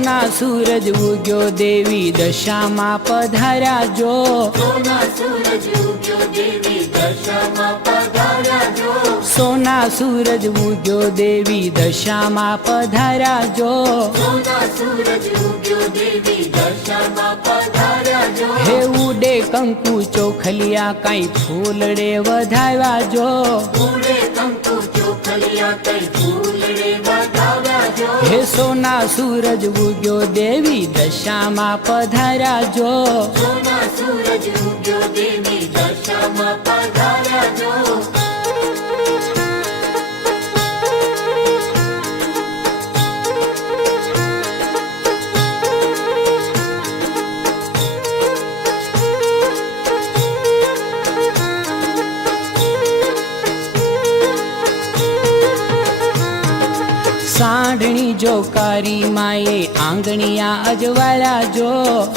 સોના સૂરજ ઉગ્યો દેવી દશામાં પધાર્યા જો સોના સૂરજ ઉગ્યો દેવી દશામાં પધાર્યા જો સોના સૂરજ ઉગ્યો દેવી દશામાં પધાર્યા જો સોના સૂરજ ઉગ્યો દેવી દશામાં પધાર્યા જો હે ઉડે કંકુ ચોખલિયા કાંઈ ફૂલડે વધાવ્યા જો ઉડે કંકુ ચોખલિયા કઈ ફૂલડે વધાવ્યા જો હે સોના સૂરજ ઉગ્યો દેવી દશામાં પધાર્યા જો સોના સૂરજ ઉગ્યો દેવી દશામાં પધાર્યા જો સાંઢણી જો કારી માએ આંગણિયા અજવાળ્યા જો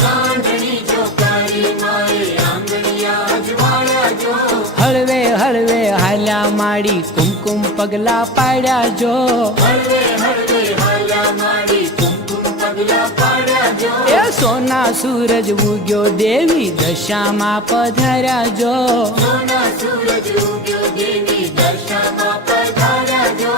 સાંઢણી જો કાળી માએ આંગણિયા અજવાળ્યા જો હળવે હળવે હાલ્યા માડી કુમકુમ પગલા પાડ્યા જો હળવે હળવે હાલ્યા માડી કુમકુમ પગલા પાડ્યા જો એ સોના સૂરજ ઉગ્યો દેવી દશામાં પધાર્યા જો સોના સૂરજ ઉગ્યો દેવી દશામાં પધાર્યા જો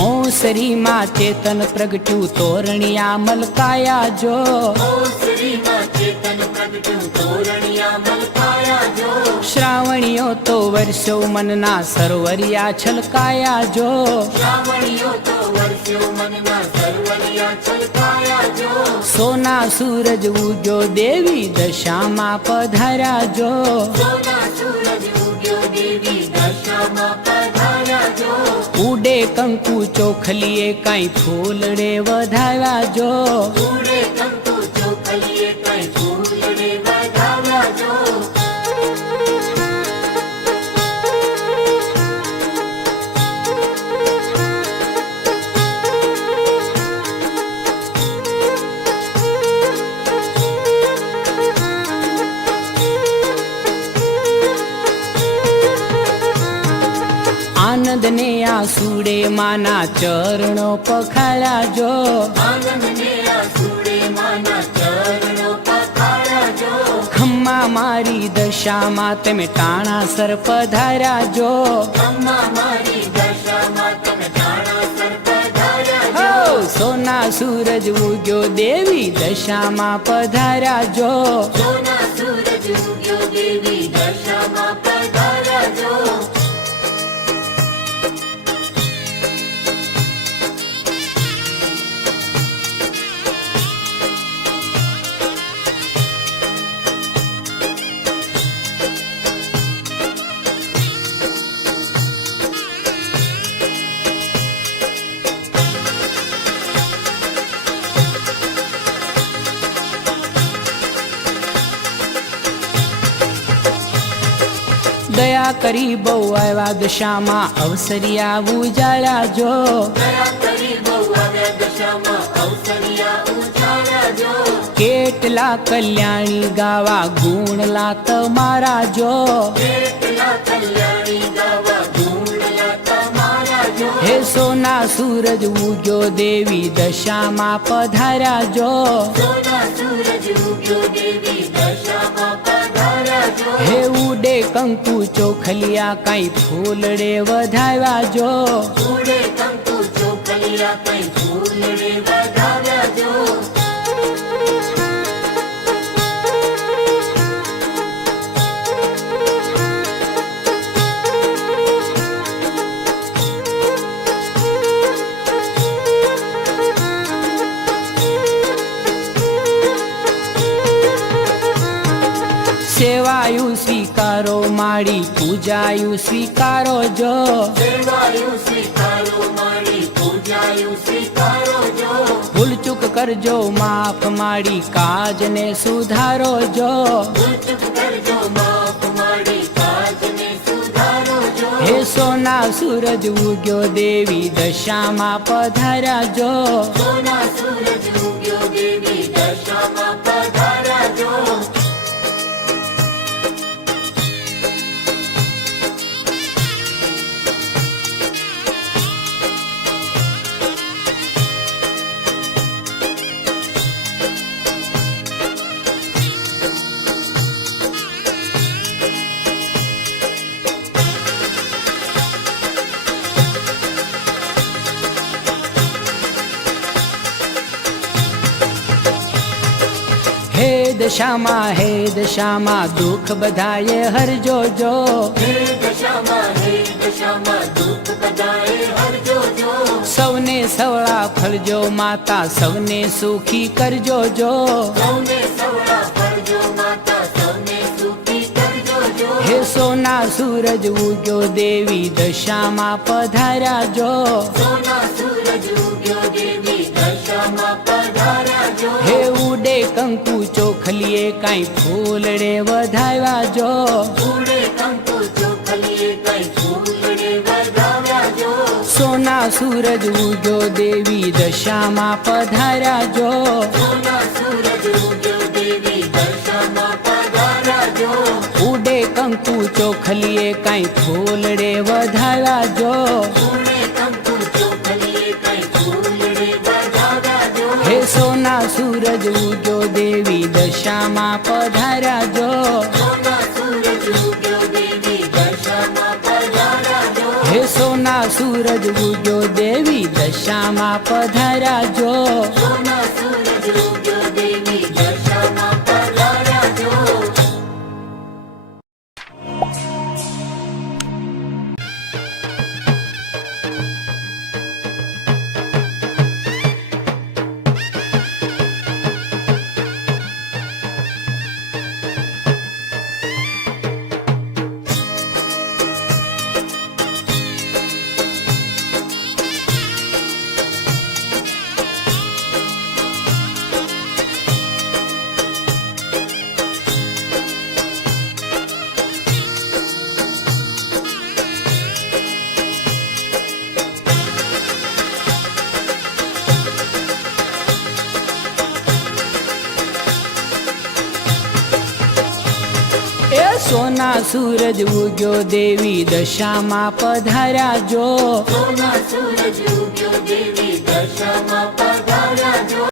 ઓસરીમાં ચેતન પ્રગટ્યું તોરણિયા મલકાયા જો ઓસરીમાં ચેતન પ્રગટ્યું તોરણિયા મલકાયા જો શ્રાવણીઓ તો વર્ષો મનના સરોવરિયા છલકાયા જો શ્રાવણીઓ તો વર્ષો મનના સરોવરિયા છલકાયા જો સોના સૂરજ ઉગ્યો દેવી દશામાં પધાર્યા જો સોના સૂરજ ઉગ્યો દેવી દશામાં પધાર્યા જો ઉડે કંકુ ચોખલીએ કાંઈ ફૂલડે વધાવ્યા જો ઉડે કંકુ ચોખલીએ કઈ ફૂલડે વધાવ્યા જો આનંદ ને આસુડે માના ચરણો પખાળ્યા જો આનંદને આસુડે માના ચરણો પખાળ્યા જો ખમ્મા મારી દશામાં તમે ટાણા સર પધાર્યા જો અમ્મા મારી દશામાં તમે ટાણા સર પધાર્યા જો હો સોના સૂરજ ઉગ્યો દેવી દશામાં પધાર્યા જો સોના સૂરજ ઉગ્યો દેવી દશામાં પધાર્યા જો દયા કરી બહુ આવ્યા દશામાં અવસરિયા ઉજાળ્યા જો દયા કરી બહુ આવ્યા દશામાં અવસરિયા ઉજાળ્યા જો કેટલા કલ્યાણી ગાવા ગુણલા તમારા જો કેટલા કલ્યાણી ગાવા ગુણલા તમારા જો હે સોના સૂરજ ઉગ્યો દેવી દશામાં પધાર્યા જો સોના સૂરજ ઉગ્યો દેવી દશામાં પધાર્યા જો હે ઉડે કંકુ ચોખલિયા કાંઈ ફૂલડે વધાવ્યા જો ઉડે કંકુ ચોખલિયા કઈ ફૂલડે વધાવ્યા જો સેવાયું સ્વીકારો માડી પૂજાયું સ્વીકારો જો સેવાયું સ્વીકારો મારી પૂજા સમજાયું સ્વીકારો જો ભૂલ ચૂક કરજો માફ માડી કાજને સુધારો જો ભૂલ કરજો માફ માડી કાજને સુધારો જો હે સોના સૂરજ ઉગ્યો દેવી દશામાં પધાર્યા જો સોના સૂરજ ઉગ્યો દેવી દશામાં પધાર્યા જો હે દશામાં દુઃખ બધાએ હરજો જો હે દશામાં દુઃખ બધાએ હરજો જો સૌને સવળા ફળજો માતા સૌને સુખી કરજો જો સૌને સવળા ફળજો માતા સૌને સુખી કરજો જો હે સોના સૂરજ ઉગ્યો દેવી દશામાં પધાર્યા જો સોના સૂરજ ઉગ્યો દેવી દશામાં પધાર્યા જો હે ઉડે કંકુ ચોખલીએ કાંઈ ફૂલડે વધાવ્યા જો ઉડે કંકુ ચોખલીએ કઈ ફૂલડે વધાવ્યા જો સોના સૂરજ ઉગ્યો દેવી દશામાં પધાર્યા જો સોના સૂરજ ઉગ્યો દેવી દશામાં પધાર્યા જો ઉડે કંકુ ચોખલીએ કાંઈ ફૂલડે વધાવ્યા જો ઉડે કંકુ ચોખલીએ કઈ ફૂલડે વધાવ્યા જો હે સોના સૂરજ ઉગ્યો દેવી દશામાં પધાર્યા જો સોના સૂરજ ઉગ્યો દેવી દશામાં પધાર્યા જો હે સોના સૂરજ ઉગ્યો દેવી દશામાં પધાર્યા જો સોના સૂરજ ઉગ્યો દેવી દશામાં પધાર્યા જો એ સોના સૂરજ ઉગ્યો દેવી દશામાં પધાર્યા જો સોના સૂરજ ઉગ્યો દેવી દશામાં પધાર્યા જો